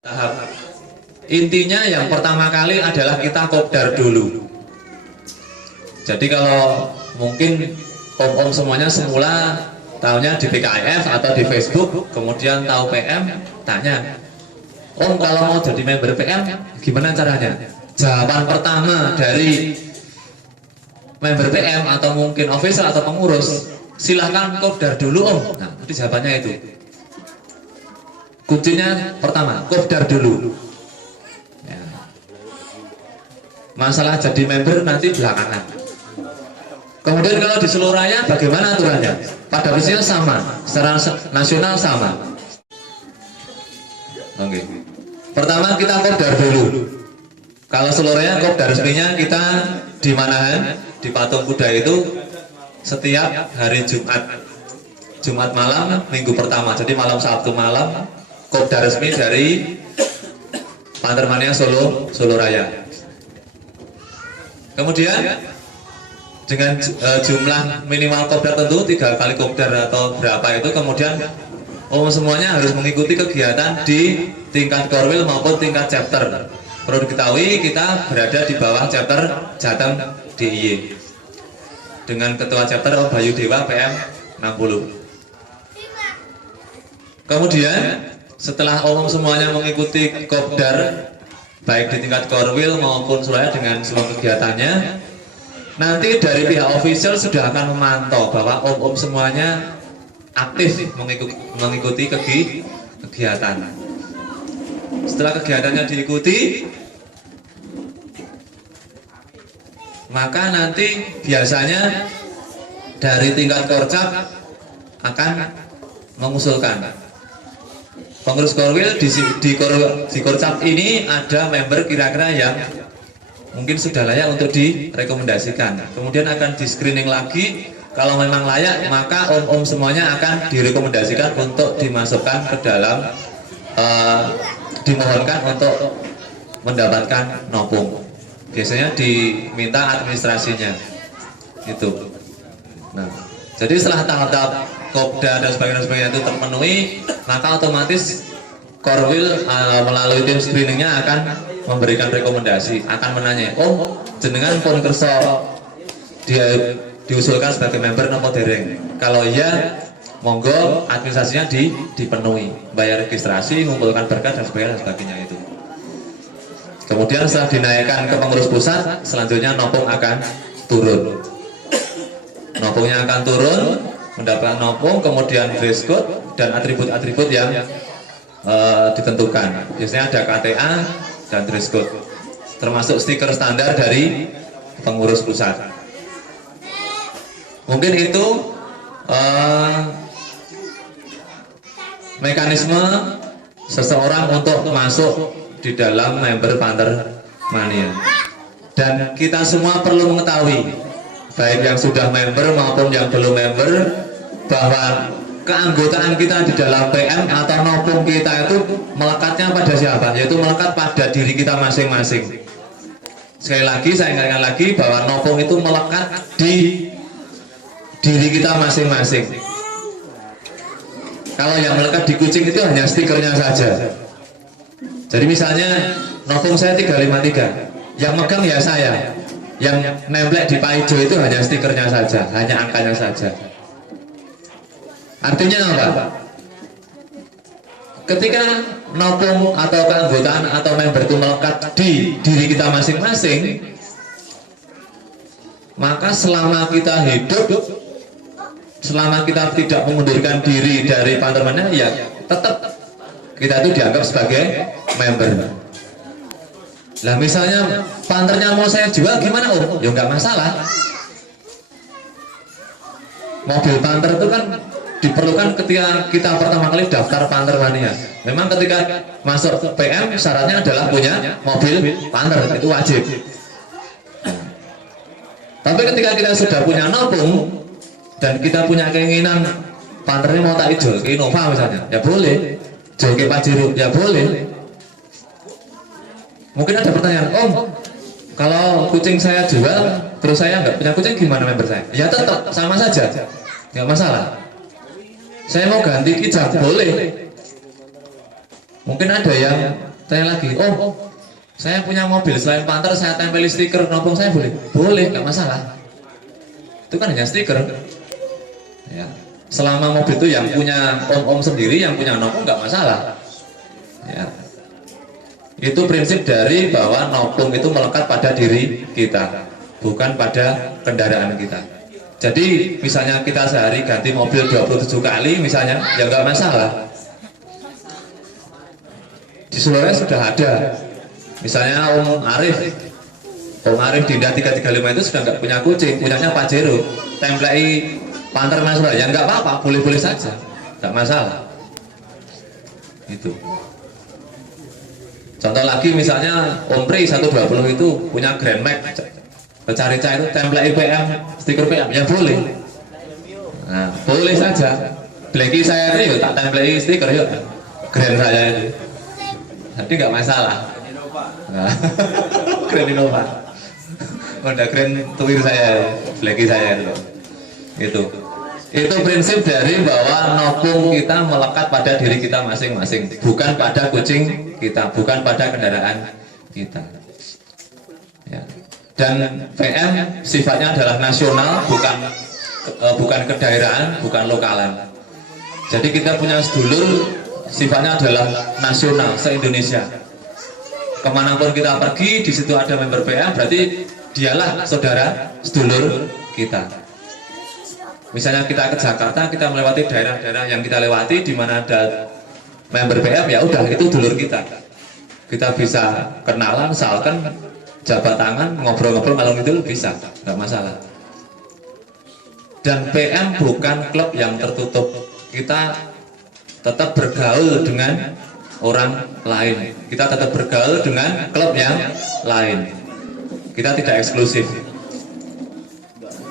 Tahap intinya yang pertama kali adalah kita kopdar dulu. Jadi kalau mungkin om-om semuanya semula tahunya di PKIF atau di Facebook, kemudian tahu PM, tanya, Om kalau mau jadi member PM gimana caranya? Jawaban pertama dari member PM atau mungkin officer atau pengurus, silahkan kopdar dulu Om. Nah itu jawabannya itu. Kuncinya pertama, kopdar dulu ya. Masalah jadi member nanti belakangan. Kemudian kalau di seluruh raya bagaimana aturannya? Pada prinsipnya sama, secara nasional sama. Oke. Pertama kita kopdar dulu. Kalau seluruh raya kopdar resminya kita di Manahan, di Patung Kuda itu setiap hari Jumat malam minggu pertama. Jadi malam Sabtu malam kopdar resmi dari Pantermania Solo Raya. Kemudian dengan jumlah minimal kopdar tentu 3 kali kopdar atau berapa itu, kemudian semuanya harus mengikuti kegiatan di tingkat korwil maupun tingkat chapter. Perlu diketahui kita berada di bawah chapter Jateng DIY dengan ketua chapter Om Bayu Dewa PM 60. Kemudian setelah umum semuanya mengikuti kopdar baik di tingkat korwil maupun Surabaya dengan seluruh kegiatannya, nanti dari pihak official sudah akan memantau bahwa om-om semuanya aktif mengikuti kegiatan. Setelah kegiatannya diikuti, maka nanti biasanya dari tingkat korcap akan mengusulkan pengurus korwil di korcap ini ada member kira-kira yang mungkin sudah layak untuk direkomendasikan. Kemudian akan di screening lagi, kalau memang layak maka om-om semuanya akan direkomendasikan untuk dimasukkan ke dalam dimohonkan untuk mendapatkan nopung. Biasanya diminta administrasinya itu. Nah, jadi setelah tahap-tahap kopdar dan sebagainya itu terpenuhi, maka otomatis korwil melalui tim screeningnya akan memberikan rekomendasi, akan menanya, jenengan pun kerso dia diusulkan sebagai member nopo dereng. Kalau iya, monggo administrasinya dipenuhi, bayar registrasi, mengumpulkan berkat dan sebagainya itu. Kemudian setelah dinaikkan ke pengurus pusat, selanjutnya nopung akan turun. Nopungnya akan turun, mendapatkan nopung, kemudian dress code dan atribut-atribut yang ditentukan. Biasanya ada KTA dan dress code, termasuk stiker standar dari pengurus pusat. Mungkin itu mekanisme seseorang untuk masuk di dalam member Pantermania. Dan kita semua perlu mengetahui, baik yang sudah member maupun yang belum member, bahwa keanggotaan kita di dalam PM atau nopung kita itu melekatnya pada siapa? Yaitu melekat pada diri kita masing-masing. Sekali lagi saya ingatkan lagi bahwa nopung itu melekat di diri kita masing-masing. Kalau yang melekat di kucing itu hanya stikernya saja. Jadi misalnya nopung saya 353, yang megang ya saya, yang nemplek di Pak Ijo itu hanya stikernya saja, hanya angkanya saja. Artinya apa? Ketika nopung atau keanggotaan atau member itu melekat di diri kita masing-masing, maka selama kita hidup, selama kita tidak mengundurkan diri dari Pantermania, ya tetap kita itu dianggap sebagai member. Lah misalnya panternya mau saya jual gimana Om? Ya nggak masalah. Mobil panter itu kan diperlukan ketika kita pertama kali daftar Pantermania. Memang ketika masuk PM syaratnya adalah punya mobil panter, itu wajib. Tapi ketika kita sudah punya nopung dan kita punya keinginan panternya mau tak jual ke Innova misalnya, ya boleh. Jual ke Pajero, ya boleh. Mungkin ada pertanyaan, Om, kalau kucing saya jual, terus saya nggak punya kucing, gimana member saya? Ya tetap sama saja, nggak masalah. Saya mau ganti kijang, boleh. Mungkin ada yang tanya lagi, oh saya punya mobil selain Panther saya tempeli stiker nopong saya boleh? Boleh, nggak masalah. Itu kan hanya stiker. Ya. Selama mobil itu yang punya om sendiri, yang punya nopong nggak masalah. Ya. Itu prinsip dari bahwa nopong itu melekat pada diri kita, bukan pada kendaraan kita. Jadi misalnya kita sehari ganti mobil 27 kali misalnya, ya nggak masalah. Di Sulawesi sudah ada. Misalnya Om Arif Dinda 335 itu sudah nggak punya kucing, punyanya Pajero, templei Panther Nasional, ya nggak apa-apa, boleh-boleh saja, nggak masalah. Itu. Contoh lagi misalnya Om Pri 120 itu punya Grand Max, Carica itu template PM, stiker PM, ya boleh. Nah, boleh saja. Blacky saya itu tak template stiker yuk, Grand saya itu. Jadi nggak masalah. Nah, Grand Innova, Honda Grand Tuir saya, Blacky saya itu. Itu prinsip dari bahwa nopung kita melekat pada diri kita masing-masing, bukan pada kucing kita, bukan pada kendaraan kita. Ya. Dan VM sifatnya adalah nasional, bukan kedaerahan, bukan lokalan. Jadi kita punya sedulur sifatnya adalah nasional se-Indonesia. Kemanapun kita pergi, di situ ada member PM, berarti dialah saudara sedulur kita. Misalnya kita ke Jakarta, kita melewati daerah-daerah yang kita lewati di mana ada member PM, ya udah itu dulur kita. Kita bisa kenalan, misalkan jabat tangan, ngobrol-ngobrol malam itu bisa, nggak masalah. Dan PM bukan klub yang tertutup. Kita tetap bergaul dengan orang lain. Kita tetap bergaul dengan klub yang lain. Kita tidak eksklusif.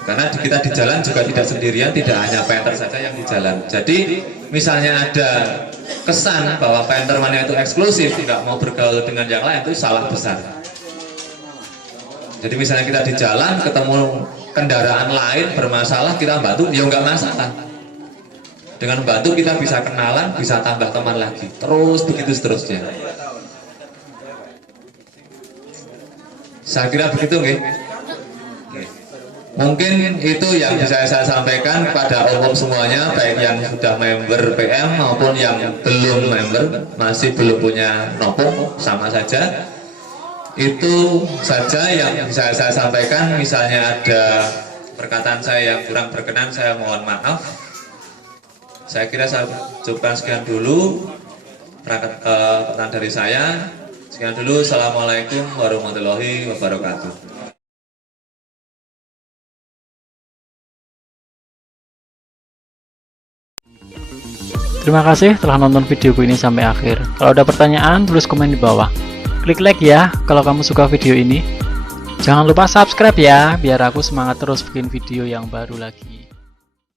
Karena kita di jalan juga tidak sendirian, tidak hanya Panther saja yang di jalan. Jadi misalnya ada kesan bahwa Panther Mania itu eksklusif, tidak mau bergaul dengan yang lain, itu salah besar. Jadi misalnya kita di jalan ketemu kendaraan lain bermasalah, kita bantu, ya nggak masalah. Dengan bantu kita bisa kenalan, bisa tambah teman lagi, terus begitu seterusnya. Saya kira begitu, nggih. Mungkin itu yang bisa saya sampaikan kepada umum semuanya, baik yang sudah member PM maupun yang belum member, masih belum punya nopong, sama saja. Itu saja yang bisa saya sampaikan. Misalnya ada perkataan saya yang kurang berkenan, saya mohon maaf. Saya kira saya cukupkan sekian dulu perkataan dari saya. Sekian dulu. Assalamualaikum warahmatullahi wabarakatuh. Terima kasih telah nonton videoku ini sampai akhir. Kalau ada pertanyaan, tulis komen di bawah. Klik like ya kalau kamu suka video ini. Jangan lupa subscribe ya, biar aku semangat terus bikin video yang baru lagi.